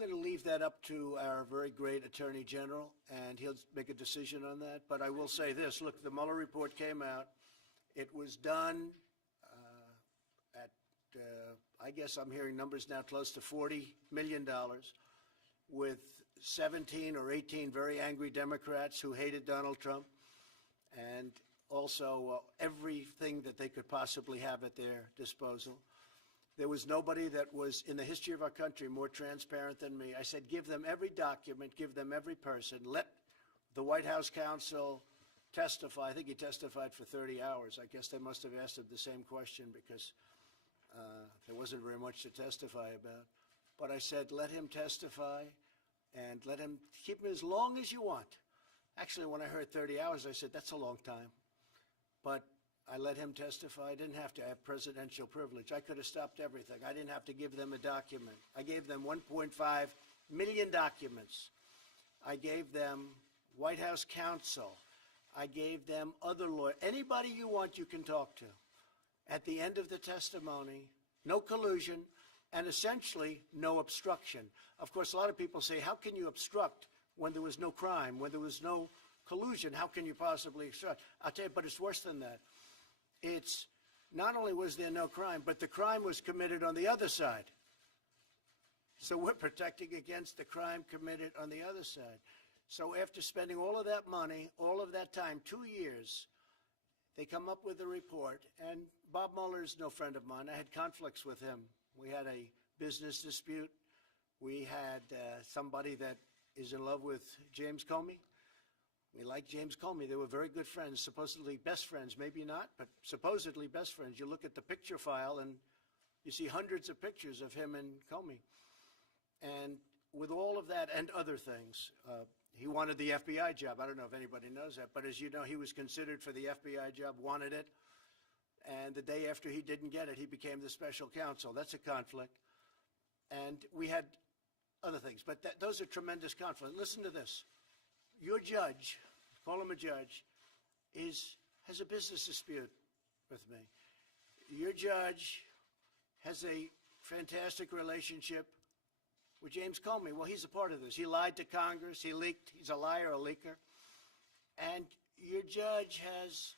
going to leave that up to our very great Attorney General, and he'll make a decision on that. But I will say this. Look, the Mueller report came out. It was done I guess I'm hearing numbers now close to $40 million, with 17 or 18 very angry Democrats who hated Donald Trump, and also everything that they could possibly have at their disposal. There was nobody that was in the history of our country more transparent than me. I said, give them every document, give them every person, let the White House counsel testify. I think he testified for 30 hours. I guess they must have asked him the same question because there wasn't very much to testify about. But I said, let him testify and let him keep him as long as you want. Actually, when I heard 30 hours, I said, that's a long time. But I let him testify. I didn't have to have presidential privilege. I could have stopped everything. I didn't have to give them a document. I gave them 1.5 million documents. I gave them White House counsel. I gave them other lawyers. Anybody you want, you can talk to. At the end of the testimony, no collusion, and essentially no obstruction. Of course, a lot of people say, how can you obstruct when there was no crime, when there was no collusion? How can you possibly obstruct? I'll tell you, but it's worse than that. It's not only was there no crime, but the crime was committed on the other side. So we're protecting against the crime committed on the other side. So after spending all of that money, all of that time, 2 years, they come up with a report. And Bob Mueller's no friend of mine. I had conflicts with him. We had a business dispute. We had somebody that is in love with James Comey. We like James Comey. They were very good friends, supposedly best friends. Maybe not, but supposedly best friends. You look at the picture file, and you see hundreds of pictures of him and Comey. And with all of that and other things, he wanted the FBI job. I don't know if anybody knows that, but as you know, he was considered for the FBI job, wanted it. And the day after he didn't get it, he became the special counsel. That's a conflict. And we had other things, but those are tremendous conflicts. Listen to this. Your judge, call him a judge, has a business dispute with me. Your judge has a fantastic relationship with James Comey. Well, he's a part of this. He lied to Congress. He leaked. He's a liar, a leaker. And your judge has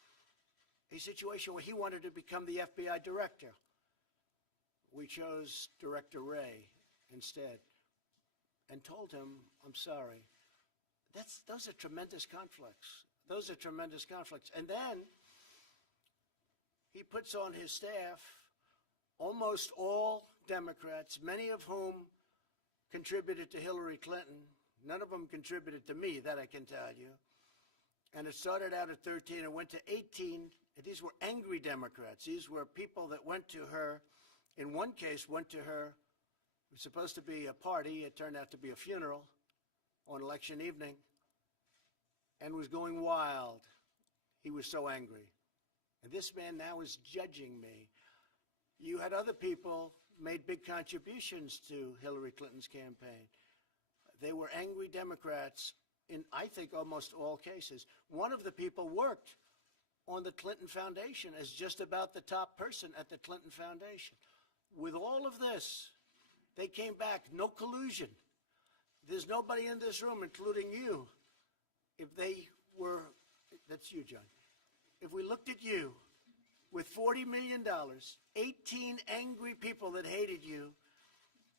a situation where he wanted to become the FBI director. We chose Director Wray instead and told him, I'm sorry. Those are tremendous conflicts. Those are tremendous conflicts. And then he puts on his staff almost all Democrats, many of whom contributed to Hillary Clinton. None of them contributed to me, that I can tell you. And it started out at 13 and went to 18. These were angry Democrats. These were people that went to her. In one case, went to her. It was supposed to be a party. It turned out to be a funeral on election evening, and was going wild. He was so angry. And this man now is judging me. You had other people made big contributions to Hillary Clinton's campaign. They were angry Democrats in, I think, almost all cases. One of the people worked on the Clinton Foundation as just about the top person at the Clinton Foundation. With all of this, they came back, no collusion. There's nobody in this room, including you, if they were, that's you, John, if we looked at you with $40 million, 18 angry people that hated you,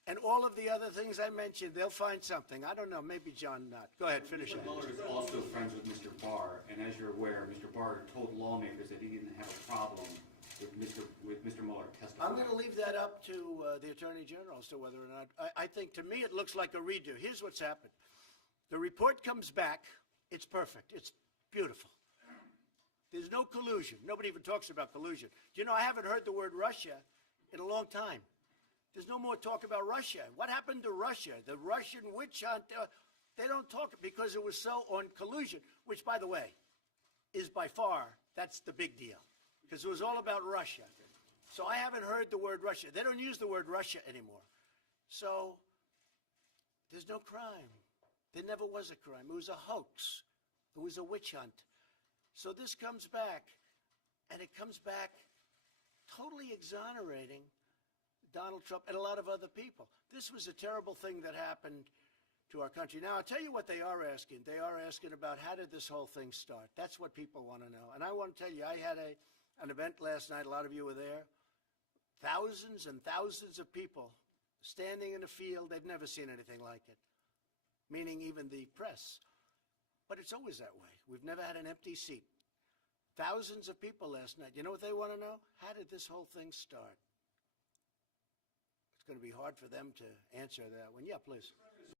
and all of the other things I mentioned, they'll find something. I don't know, maybe John not. Go ahead, finish it. Mr. Mueller is also friends with Mr. Barr, and as you're aware, Mr. Barr told lawmakers that he didn't have a problem with Mr. Mueller testifying. I'm going to leave that up to the Attorney General as to whether or not. I think, to me, it looks like a redo. Here's what's happened. The report comes back. It's perfect. It's beautiful. There's no collusion. Nobody even talks about collusion. Do you know, I haven't heard the word Russia in a long time. There's no more talk about Russia. What happened to Russia? The Russian witch hunt, they don't talk because it was so on collusion, which, by the way, is by far, that's the big deal, because it was all about Russia. So I haven't heard the word Russia. They don't use the word Russia anymore. So there's no crime. There never was a crime. It was a hoax. It was a witch hunt. So this comes back, and it comes back totally exonerating Donald Trump and a lot of other people. This was a terrible thing that happened to our country. Now, I'll tell you what they are asking. They are asking about how did this whole thing start. That's what people want to know. And I want to tell you, I had an event last night. A lot of you were there. Thousands and thousands of people standing in a field. They've never seen anything like it, meaning even the press. But it's always that way. We've never had an empty seat. Thousands of people last night. You know what they want to know? How did this whole thing start? It's going to be hard for them to answer that one. Yeah, please.